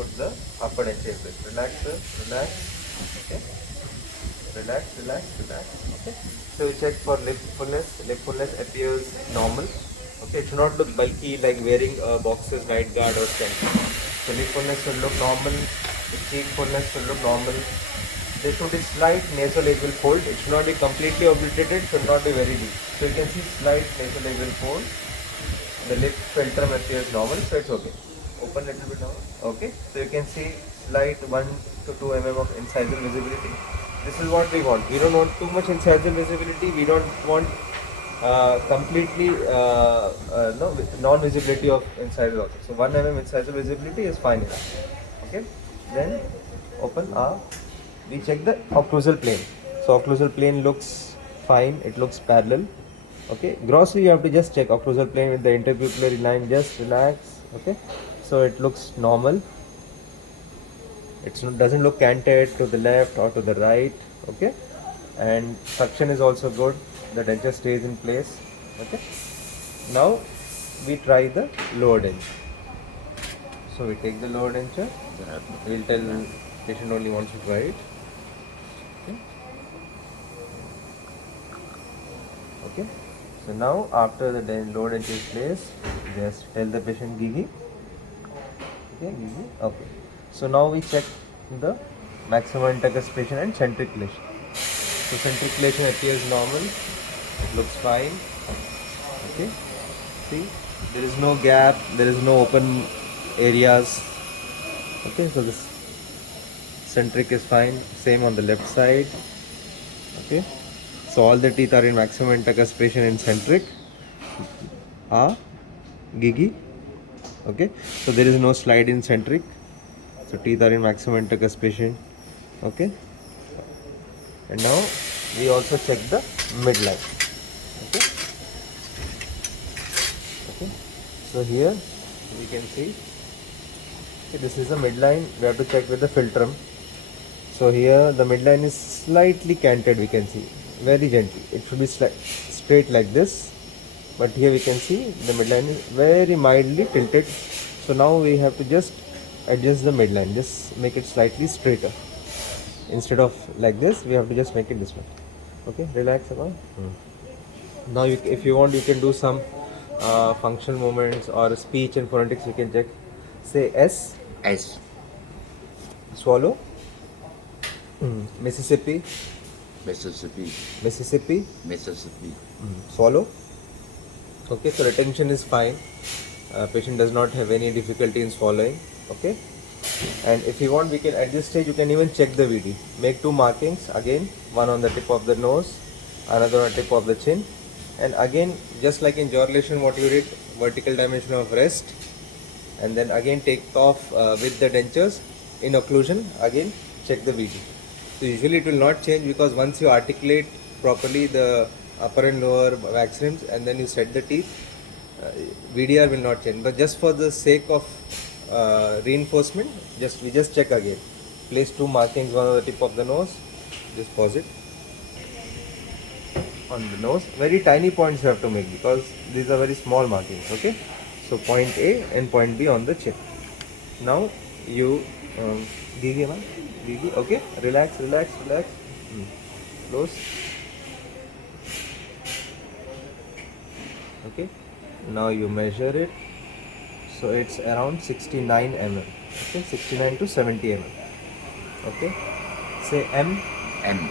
put the upper denture in place. Relax, sir. Relax. Okay. Relax, relax, relax. Okay. So we check for lip fullness. Lip fullness appears normal. Okay. It should not look bulky like wearing boxes, night guard or stent. So lip fullness should look normal. The cheek fullness should look normal. There should be slight nasolabial fold. It should not be completely obliterated. Should not be very deep. So you can see slight nasolabial fold. The lip philtrum appears normal, so it's okay. Open a little bit now. Okay, so you can see slight 1 to 2 mm of incisal visibility. This is what we want. We don't want too much incisal visibility. We don't want completely no non-visibility of incisal also. So 1 mm incisal visibility is fine enough. Okay, then open we check the occlusal plane. So occlusal plane looks fine. It looks parallel. Okay, grossly you have to just check occlusal plane with the interpupillary line. Just relax. Okay, so it looks normal. Doesn't look canted to the left or to the right. Okay, and suction is also good. The denture stays in place. Okay, now we try the lower denture. So we take the lower denture. We'll tell patient only wants to try it. Okay. Okay. So now after the lower denture is placed, just tell the patient Gigi. Okay, Gigi. Okay. So now we check the maximum intercussion and centric lesion. So centric lesion appears normal. It looks fine. Okay. See, there is no gap. There is no open areas. Okay. So this centric is fine. Same on the left side. Okay. So all the teeth are in maximum intercussion in centric. Gigi. Okay. So there is no slide in centric. So teeth are in maximum intercussion. Okay. And now we also check the midline. Okay. Okay. So here we can see. Okay, this is the midline. We have to check with the philtrum. So here the midline is slightly canted. We can see very gently. It should be straight like this. But here we can see the midline is very mildly tilted. So now we have to just adjust the midline, just make it slightly straighter. Instead of like this, we have to just make it this way. Okay, relax about. Now if you want, you can do some functional movements or speech and phonetics. You can check. Say S. S. Swallow. Mississippi. Mississippi. Mississippi. Mississippi. Swallow. Okay, so retention is fine. Patient does not have any difficulty in swallowing. Okay, and if you want, we can at this stage you can even check the VD. Make 2 markings again, one on the tip of the nose, another on the tip of the chin, and again just like in jaw relation what you did, vertical dimension of rest, and then again take off with the dentures in occlusion. Again check the VD. So usually it will not change because once you articulate properly the upper and lower wax rims and then you set the teeth, VDR will not change. But just for the sake of reinforcement, we just check again. Place 2 markings, one on the tip of the nose. Just pause it on the nose. Very tiny points you have to make because these are very small markings. Okay, so point A and point B on the chin. Now you Gigi, man. Gigi. Okay, relax, relax, relax. Close. Okay, now you measure it. So it's around 69 mm. Okay, 69 to 70 mm. Okay, say M. M.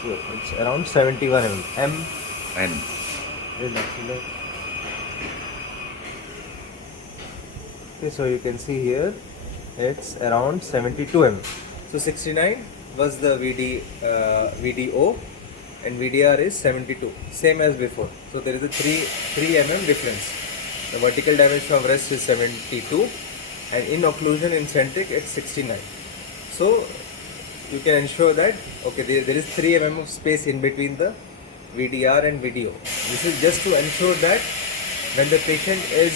So it's around 71 mm. M. N. Relax, relax. Okay, so you can see here it's around 72 mm. So 69 was the VDO and VDR is 72, same as before. So there is a 3 mm difference. The vertical dimension of rest is 72 and in occlusion in centric it's 69. So you can ensure that okay, there is 3 mm of space in between the VDR and VDO. This is just to ensure that when the patient is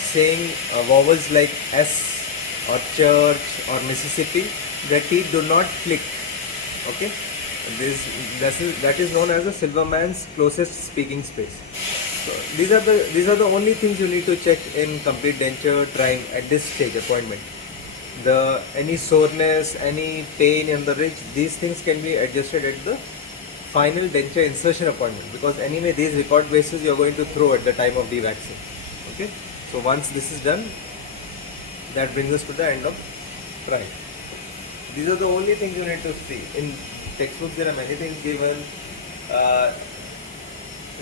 saying vowels like S or church or Mississippi, the teeth do not click. Okay, that is known as the Silverman's closest speaking space. So these are the only things you need to check in complete denture trying at this stage appointment. The any soreness, any pain in the ridge, these things can be adjusted at the final denture insertion appointment, because anyway these record bases you are going to throw at the time of dewaxing. Okay, so once this is done, that brings us to the end of trying. These are the only things you need to see. In textbooks there are many things given.